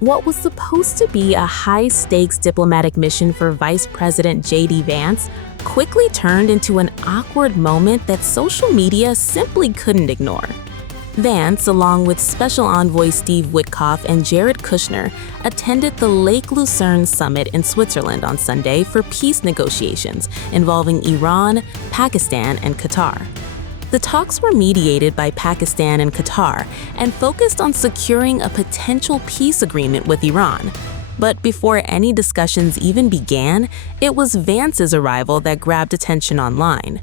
what was supposed to be a high-stakes diplomatic mission for Vice President J.D. Vance quickly turned into an awkward moment that social media simply couldn't ignore. Vance, along with Special Envoy Steve Witkoff and Jared Kushner, attended the Lake Lucerne Summit in Switzerland on Sunday for peace negotiations involving Iran, Pakistan, and Qatar. The talks were mediated by Pakistan and Qatar and focused on securing a potential peace agreement with Iran. But before any discussions even began, it was Vance's arrival that grabbed attention online.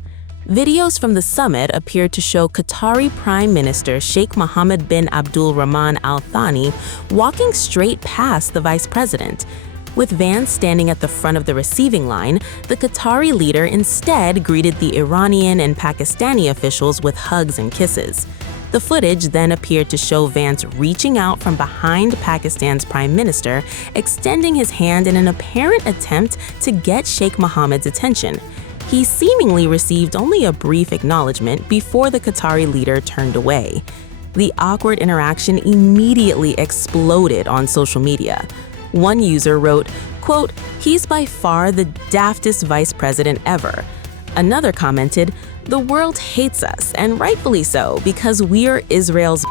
Videos from the summit appeared to show Qatari Prime Minister Sheikh Mohammed bin Abdul Rahman Al Thani walking straight past the vice president. With Vance standing at the front of the receiving line, the Qatari leader instead greeted the Iranian and Pakistani officials with hugs and kisses. The footage then appeared to show Vance reaching out from behind Pakistan's prime minister, extending his hand in an apparent attempt to get Sheikh Mohammed's attention. He seemingly received only a brief acknowledgement before the Qatari leader turned away. The awkward interaction immediately exploded on social media. One user wrote, quote, "He's by far the daftest vice president ever." Another commented, "The world hates us, and rightfully so, because we're Israel's."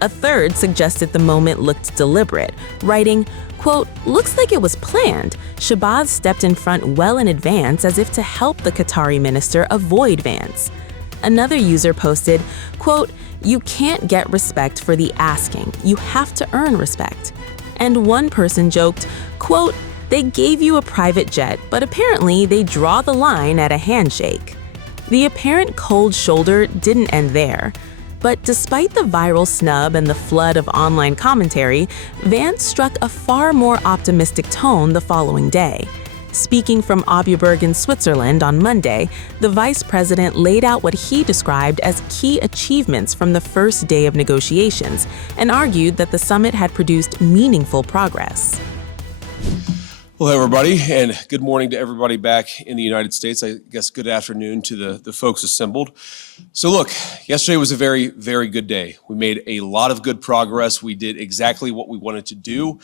A third suggested the moment looked deliberate, writing, quote, "Looks like it was planned. Shabazz stepped in front well in advance as if to help the Qatari minister avoid Vance." Another user posted, quote, "You can't get respect for the asking. You have to earn respect." And one person joked, quote, "They gave you a private jet, but apparently they draw the line at a handshake." The apparent cold shoulder didn't end there. But despite the viral snub and the flood of online commentary, Vance struck a far more optimistic tone the following day. Speaking from Auberberg in Switzerland on Monday, the vice president laid out what he described as key achievements from the first day of negotiations and argued that the summit had produced meaningful progress. Hello, everybody, and good morning to everybody back in the United States. I guess good afternoon to the folks assembled. So look, yesterday was a very, very good day. We made a lot of good progress. We did exactly what we wanted to do,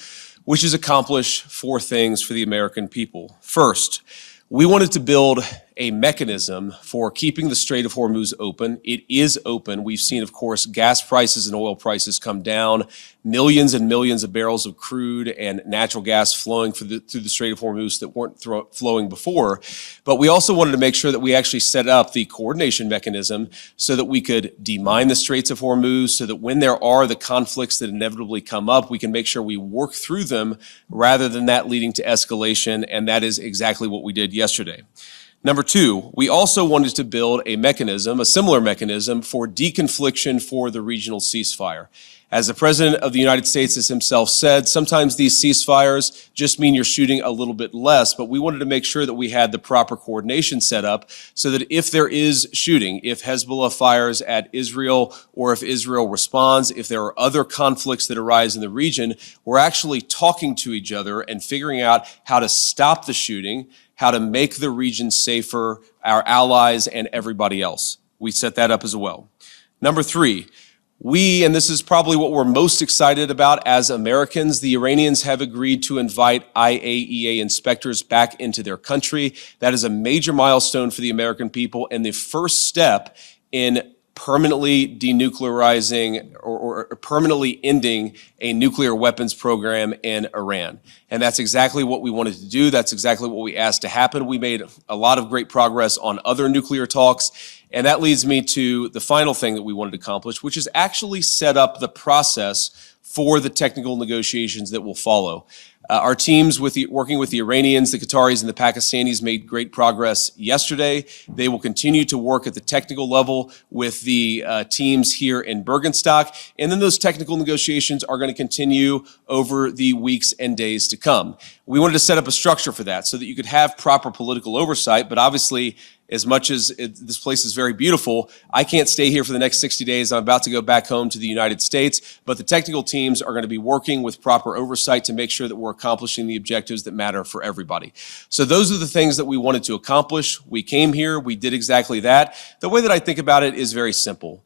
which is accomplish 4 things for the American people. First, we wanted to build a mechanism for keeping the Strait of Hormuz open. It is open. We've seen, of course, gas prices and oil prices come down, millions and millions of barrels of crude and natural gas flowing through the Strait of Hormuz that weren't flowing before. But we also wanted to make sure that we actually set up the coordination mechanism so that we could demine the Straits of Hormuz, so that when there are the conflicts that inevitably come up, we can make sure we work through them rather than that leading to escalation, and that is exactly what we did yesterday. Number 2, we also wanted to build a mechanism, a similar mechanism for deconfliction for the regional ceasefire. As the President of the United States has himself said, sometimes these ceasefires just mean you're shooting a little bit less, but we wanted to make sure that we had the proper coordination set up so that if there is shooting, if Hezbollah fires at Israel or if Israel responds, if there are other conflicts that arise in the region, we're actually talking to each other and figuring out how to stop the shooting, how to make the region safer, our allies and everybody else. We set that up as well. Number 3, and this is probably what we're most excited about as Americans, the Iranians have agreed to invite IAEA inspectors back into their country. That is a major milestone for the American people and the first step in permanently denuclearizing or permanently ending a nuclear weapons program in Iran. And that's exactly what we wanted to do. That's exactly what we asked to happen. We made a lot of great progress on other nuclear talks. And that leads me to the final thing that we wanted to accomplish, which is actually set up the process for the technical negotiations that will follow. Our teams working with the Iranians, the Qataris, and the Pakistanis made great progress yesterday. They will continue to work at the technical level with the teams here in Bergenstock. And then those technical negotiations are going to continue over the weeks and days to come. We wanted to set up a structure for that so that you could have proper political oversight, but obviously, as much as this place is very beautiful, I can't stay here for the next 60 days. I'm about to go back home to the United States, but the technical teams are going to be working with proper oversight to make sure that we're accomplishing the objectives that matter for everybody. So those are the things that we wanted to accomplish. We came here, we did exactly that. The way that I think about it is very simple.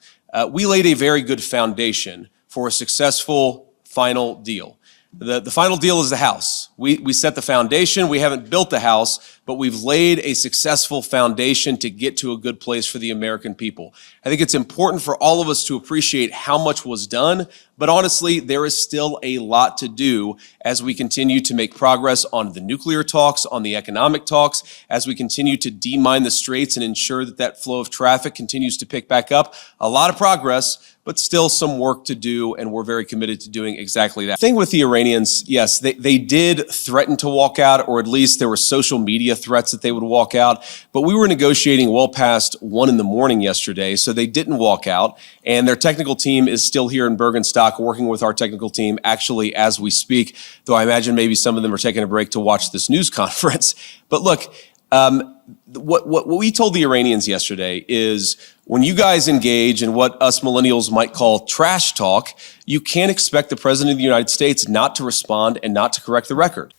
We laid a very good foundation for a successful final deal. The final deal is the house. We set the foundation. We haven't built the house, but we've laid a successful foundation to get to a good place for the American people. I think it's important for all of us to appreciate how much was done, but honestly, there is still a lot to do as we continue to make progress on the nuclear talks, on the economic talks, as we continue to demine the straits and ensure that that flow of traffic continues to pick back up. A lot of progress, but still some work to do, and we're very committed to doing exactly that. The thing with the Iranians, yes, they did threaten to walk out, or at least there were social media threats that they would walk out, but we were negotiating well past 1 a.m. yesterday, so they didn't walk out, and their technical team is still here in Bergenstock working with our technical team actually as we speak, though I imagine maybe some of them are taking a break to watch this news conference. But look, what we told the Iranians yesterday is when you guys engage in what us millennials might call trash talk, you can't expect the President of the United States not to respond and not to correct the record.